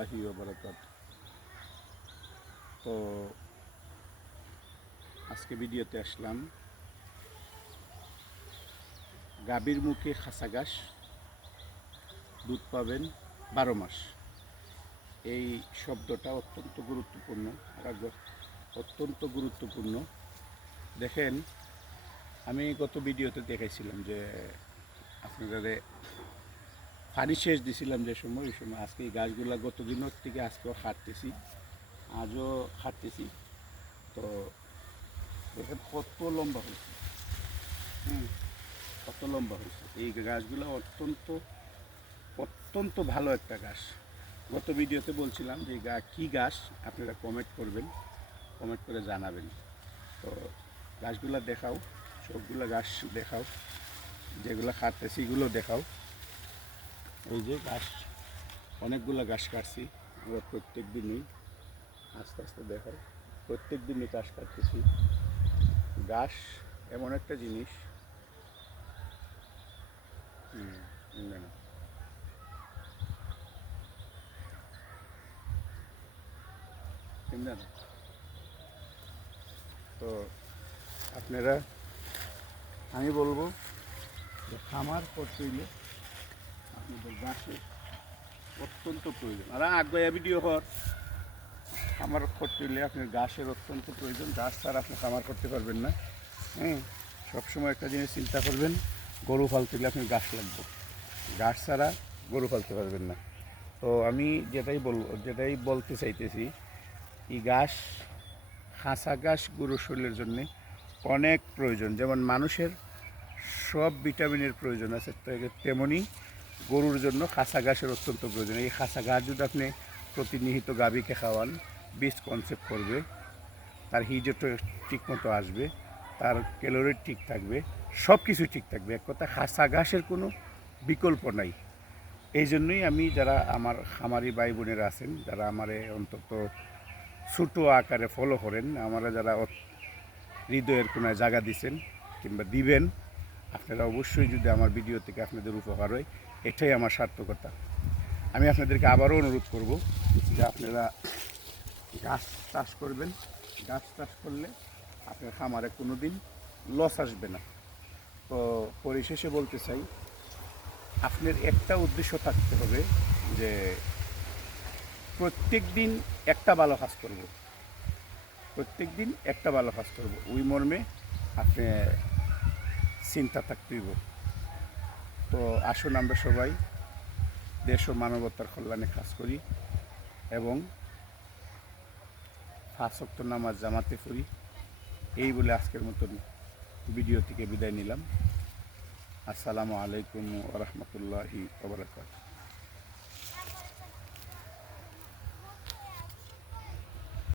রহমতুল্লাহি ওয়া বারাকাতুহু। তো আজকে ভিডিওতে আসলাম গাভীর মুখে খাসা ঘাস, দুধ পাবেন 12 মাস। এই শব্দটা অত্যন্ত গুরুত্বপূর্ণ, অত্যন্ত গুরুত্বপূর্ণ। দেখেন, আমি গত ভিডিওতে দেখাইছিলাম যে আপনাদের পানি সেচ দিছিলাম যে সময়, ওই সময় আজকে এই গাছগুলো গত দিনের থেকে আজকেও খাটতেছি, আজও খাটতেছি। তো দেখেন কত লম্বা হয়েছে, কত লম্বা হয়েছে। এই গাছগুলো অত্যন্ত অত্যন্ত ভালো একটা গাছ। গত ভিডিওতে বলছিলাম যে কী গাছ, আপনারা কমেন্ট করবেন, কমেন্ট করে জানাবেন। তো গাছগুলো দেখাও, সবগুলো গাছ দেখাও, যেগুলো খাটতেছি এগুলো দেখাও। এই যে গাছ, অনেকগুলো গাছ কাটছি আমরা প্রত্যেক দিনই, আস্তে আস্তে দেখাও, প্রত্যেক দিনই গাছ কাটতেছি। গাছ এমন একটা জিনিস, না, তো আপনারা, আমি বলবো যে খামার করতে হইলে আপনাদের গাছের অত্যন্ত প্রয়োজন। আর আগে ভিডিও হওয়ার খামার করতে হইলে আপনার গাছের অত্যন্ত প্রয়োজন। গাছ ছাড়া আপনি খামার করতে পারবেন না। সবসময় একটা জিনিস চিন্তা করবেন, গরু পালতে হলে আপনার গাছ লাগবে, গাছ ছাড়া গরু পালতে পারবেন না। তো আমি যেটাই বলতে চাইতেছি, এই গাছ, খাসা ঘাস গরুর শরীরের জন্যে অনেক প্রয়োজন। যেমন মানুষের সব ভিটামিনের প্রয়োজন আছে, তেমনি গরুর জন্য খাসা ঘাসের অত্যন্ত প্রয়োজন। এই খাসা ঘাস যদি আপনি প্রতিনিয়ত গাভীকে খাওয়ান, বীজ কনসেপ্ট করবে, তার হিজটো ঠিক মতো আসবে, তার ক্যালোরি ঠিক থাকবে, সব কিছু ঠিক থাকবে। এক কথা, খাসা ঘাসের কোনো বিকল্প নাই। এই জন্যই আমি, যারা আমার খামারি ভাই বোনেরা আছেন, যারা আমারে অন্তত ছোটো আকারে ফলো করেন, আমরা যারা হৃদয়ের কোনায় জায়গা দিচ্ছেন কিংবা দিবেন, আপনারা অবশ্যই, যদি আমার ভিডিও থেকে আপনাদের উপকার হয়, এটাই আমার সার্থকতা। আমি আপনাদেরকে আবারও অনুরোধ করব যে আপনারা গাছ চাষ করবেন। গাছ চাষ করলে আপনার খামারে কোনো দিন লস আসবে না। তো পরিশেষে বলতে চাই, আপনার একটা উদ্দেশ্য থাকতে হবে যে প্রত্যেক দিন একটা ভালো কাজ করব, প্রত্যেক দিন একটা ভালো কাজ করব, ওই মর্মে আপনি চিন্তা থাকতে হইব। তো আসুন আমরা সবাই দেশ ও মানবতার কল্যাণে কাজ করি এবং 5 ওয়াক্ত নামাজ জামাতে পড়ি। এই বলে আজকের মতন ভিডিও থেকে বিদায় নিলাম। আসসালামু আলাইকুম ওয়া রাহমাতুল্লাহি ওয়া বারাকাতুহু।